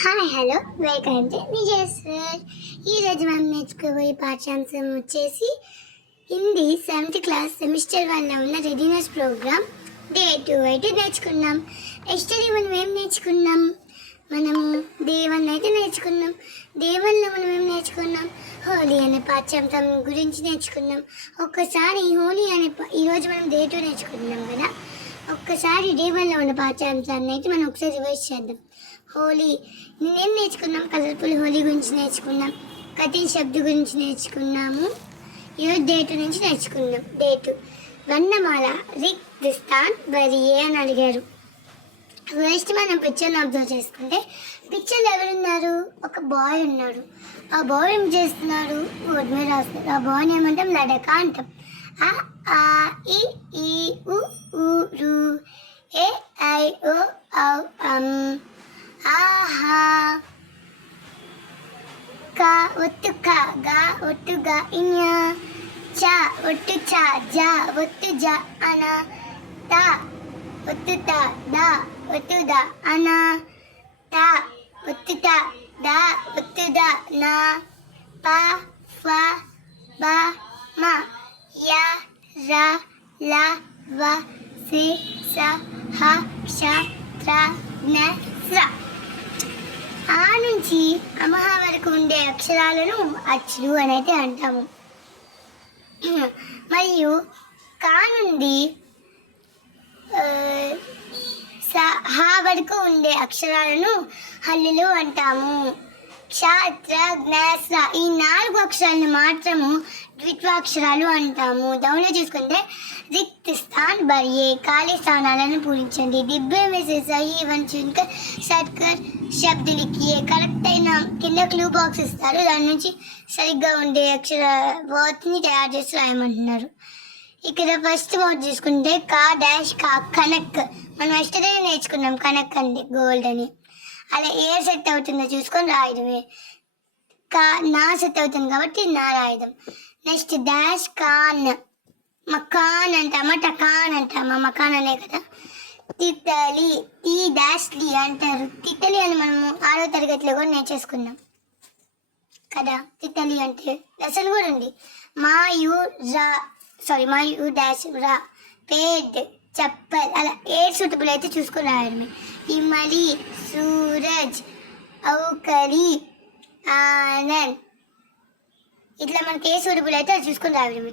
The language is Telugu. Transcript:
Hi hello welcome to Vijay sir. ఈరోజు మనం నేర్చుకోబోయే పాఠ్యాంశం వచ్చేసి హిందీ 7th క్లాస్ సెమిస్టర్ 1లో ఉన్న రెడీనెస్ ప్రోగ్రామ్ డే 2 అయితే నేర్చుకున్నాం. ఎస్టర్డే మనం ఏం నేర్చుకున్నాం? మనము డే 1 అయితే నేర్చుకున్నాం. డే 1లో మనం ఏం నేర్చుకున్నాం? హోలీ అనే పాఠ్యాంశం గురించి నేర్చుకున్నాం. ఒక్కసారి హోలీ అనే ఈరోజు మనం డే 2 నేర్చుకున్నాం కదా, ఒక్కసారి డే 1లో ఉన్న పాఠ్యాంశాన్ని అయితే మనం ఒకసారి రివైజ్ చేద్దాం. హోలీ నేనేం నేర్చుకున్నాం? కలర్ఫుల్ హోలీ గురించి నేర్చుకున్నాం. కఠిన్ శబ్ద గురించి నేర్చుకున్నాము. ఈరోజు డే 2 నుంచి నేర్చుకున్నాం. డే 2 వర్ణమాల రిక్ స్థాన్ బరియే అని అడిగారు. ఫస్ట్ మనం పిక్చర్ని అబ్జర్వ్ చేసుకుంటే పిక్చర్లో ఎవరున్నారు? ఒక బాయ్ ఉన్నాడు. ఆ బాయ్ ఏం చేస్తున్నాడు? బోర్డు మీద రాస్తున్నాడు. ఆ బాయ్ని ఏమంటాం? లడక అంటాం. ఆ ఆ ఇ ఈ ఉ ఊ రు ఏ ఐ ఓ ఔ అం ఆహా క ఒత్తు క గా ఒత్తు గ ఇన్య చ ఒత్తు చ జ ఒత్తు జ అన త ఒత్తు త ద ఒత్తు ద అన త ఒత్తు త ద ఒత్తు ద న ప ఫ బ మ య ర ల వ సి స హ క్ష త్ర జ్ఞ స్ర. ఆ నుంచి అమహ వరకు ఉండే అక్షరాలను అచ్చులు అని అయితే అంటాము. మరియు కా నుండి హా వరకు ఉండే అక్షరాలను హల్లులు అంటాము. క్ష జ్ఞ స్ర ఈ 4 అక్షరాలను మాత్రము ద్విత్వాక్షరాలు అంటాము. దౌలో చూసుకుంటే रिक्त स्थान भरिए, ఖాళీ స్థానాలను పూరించండి. డిబ్బే में से सही वन चुनकर सेट कर शब्द लिखिए. కరెక్ట్ అయిన కింద క్లూ బాక్స్ ఇస్తారు, దాని నుంచి సరిగ్గా ఉండే అక్షర వర్డ్ని తయారు చేసి రాయమంటున్నారు. ఇక్కడ ఫస్ట్ వర్డ్ చూసుకుంటే కా డాష్ కా కనక్. మనం ఎస్టర్డే నేర్చుకున్నాం కనక్ అంటే గోల్డ్ అని. అలా ఏ సెట్ అవుతుందో చూసుకొని రాయడమే. కా నా సెట్ అవుతుంది కాబట్టి నా రాయడం. నెక్స్ట్ డాష్ కాన్, మకాన్ అంటామా టకాన్ అంటామా? మకాన్ అనే కదా. తితలి టీ డాష్ లి అంటారు. తితలి అని మనము 6వ తరగతిలో కూడా నేర్చేసుకున్నాం కదా. తితలి అంటే లెసన్ కూడా ఉంది. మాయు డాష్ రా. పేడ్ చప్పల్. అలా ఏ సూటబుల్ అయితే చూసుకుని రాయడమే. ఇమలి సూరజ్ ఔకలి ఆనంద్. ఇట్లా మనకి ఏ సూటబుల్ అయితే అది చూసుకుని రాయడమే.